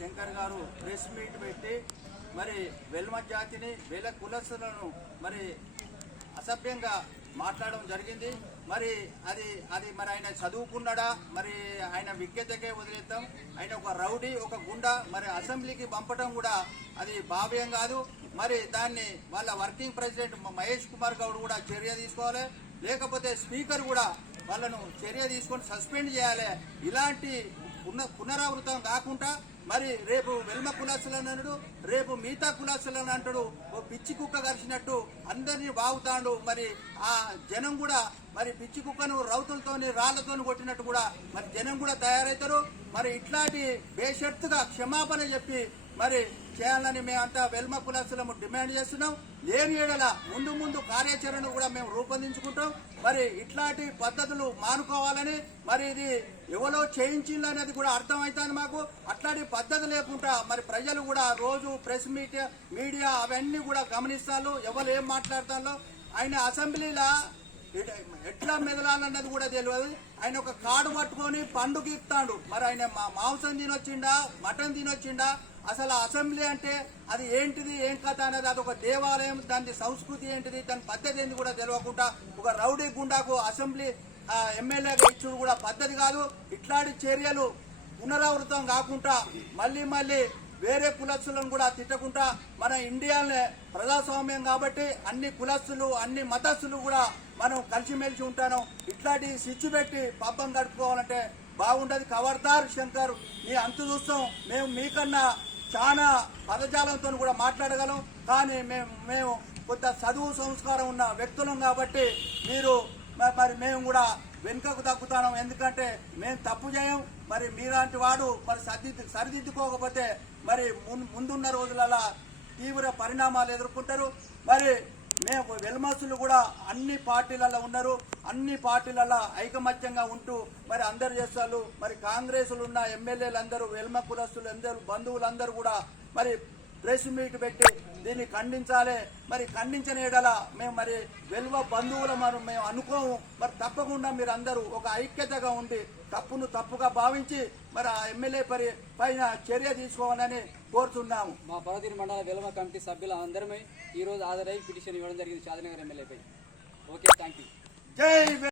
శంకర్ గారు press meet పెట్టి మరి వెల్మ జాతిని వేల కులస్తులను మరి అసభ్యంగా మాట్లాడడం జరిగింది. మరి అది అది మరి ఆయన చదువుకున్నాడా? మరి ఆయన విజ్ఞతకే వదిలేద్దాం. ఆయన ఒక రౌడీ ఒక గుండా మరి అసెంబ్లీకి పంపడం కూడా అది భావ్యం కాదు. మరి దాన్ని వాళ్ళ వర్కింగ్ ప్రెసిడెంట్ మహేష్ కుమార్ గౌడ్ కూడా చర్య తీసుకోవాలి. లేకపోతే స్పీకర్ కూడా వాళ్ళను చర్య తీసుకొని సస్పెండ్ చేయాలి. ఇలాంటి పున పునరావృతం కాకుండా మరి రేపు వెల్మ కులాసులను రేపు మిగతా కులాసులను అంటాడు ఓ పిచ్చి కుక్క కరిచినట్టు అందరినీ బాగుతాడు మరి ఆ జనం కూడా మరి పిచ్చి కుక్కను రౌతులతోని రాళ్ళతోని కొట్టినట్టు కూడా మరి జనం కూడా తయారవుతారు మరి ఇట్లాంటి బేషర్త్గా క్షమాపణ చెప్పి మరి చేయాలని మేమంతా వెల్మ కులాసులము డిమాండ్ చేస్తున్నాం. లేని ఏడల ముందు ముందు కార్యాచరణ కూడా మేము రూపొందించుకుంటాం. మరి ఇట్లాంటి పద్ధతులు మానుకోవాలని మరి ఇది ఎవరో చేయించిందనేది కూడా అర్థమవుతుంది మాకు. అట్లాంటి పద్ధతి లేకుండా మరి ప్రజలు కూడా రోజు ప్రెస్ మీడియా మీడియా అవన్నీ కూడా గమనిస్తారు ఎవరు ఏం మాట్లాడతారో ఆయన అసెంబ్లీలో ఎట్లా మెదలాలన్నది కూడా తెలియదు. ఆయన ఒక కాడు పట్టుకొని పండు ఇస్తాడు. మరి ఆయన మా- మాంసం తినొచ్చిండా? మటన్ తినొచ్చిండా? అసలు అసెంబ్లీ అంటే అది ఏంటిది? ఏం కథ అనేది? అది ఒక దేవాలయం దాని సంస్కృతి ఏంటిది? దాని పద్ధతి ఏంటి కూడా తెలియకుండా ఒక రౌడీ గుండాకు అసెంబ్లీ ఎమ్మెల్యేగా ఇచ్చుడు కూడా పద్ధతి కాదు. ఇట్లాంటి చర్యలు పునరావృతం కాకుండా మళ్ళీ మళ్ళీ వేరే కులస్తులను కూడా తిట్టకుండా మన ఇండియానే ప్రజాస్వామ్యం కాబట్టి అన్ని కులస్తులు అన్ని మతస్థులు కూడా మనం కలిసిమెలిసి ఉంటాను. ఇట్లాంటి స్విచ్ పెట్టి పబ్బం గడుపుకోవాలంటే బాగుండదు. కవర్దార్ శంకర్ నీ అంతు చూస్తాం. మేము మీకన్నా చాలా పదజాలంతో కూడా మాట్లాడగలం. కానీ మేము మేము కొంత చదువు సంస్కారం ఉన్న వ్యక్తులం కాబట్టి మీరు మరి మేము కూడా వెనుకకు తగ్గుతాం ఎందుకంటే మేము తప్పు చేయం. మరి మీలాంటి వాడు మరి సరిదిద్దు సరిదిద్దుకోకపోతే మరి ముందున్న రోజులలో తీవ్ర పరిణామాలు ఎదుర్కొంటారు. మరి మేము వెల్మసులు కూడా అన్ని పార్టీలలో ఉన్నారు. అన్ని పార్టీలలో ఐకమత్యంగా ఉంటూ మరి అందరు చేస్తారు. మరి కాంగ్రెస్లు ఉన్న ఎమ్మెల్యేలు అందరూ వెల్మ కులస్తులు అందరూ బంధువులందరూ కూడా మరి ప్రెస్ మీట్ పెట్టి దీన్ని ఖండించాలి. మరి ఖండించని ఎడల మేము మరి వెల్వ బంధువుల మనం మేము అనుకోము. మరి తప్పకుండా మీరు అందరూ ఒక ఐక్యతగా ఉండి తప్పును తప్పుగా భావించి మరి ఆ ఎమ్మెల్యే పరి పైన చర్య తీసుకోవాలని కోరుతున్నాము. మా పర్వతీని మండల వెలమ కమిటీ సభ్యుల అందరమే ఈ రోజు హాజరై పిటిషన్ ఇవ్వడం జరిగింది. షాదనగర్ ఎమ్మెల్యేపై. ఓకే థ్యాంక్ యూ జై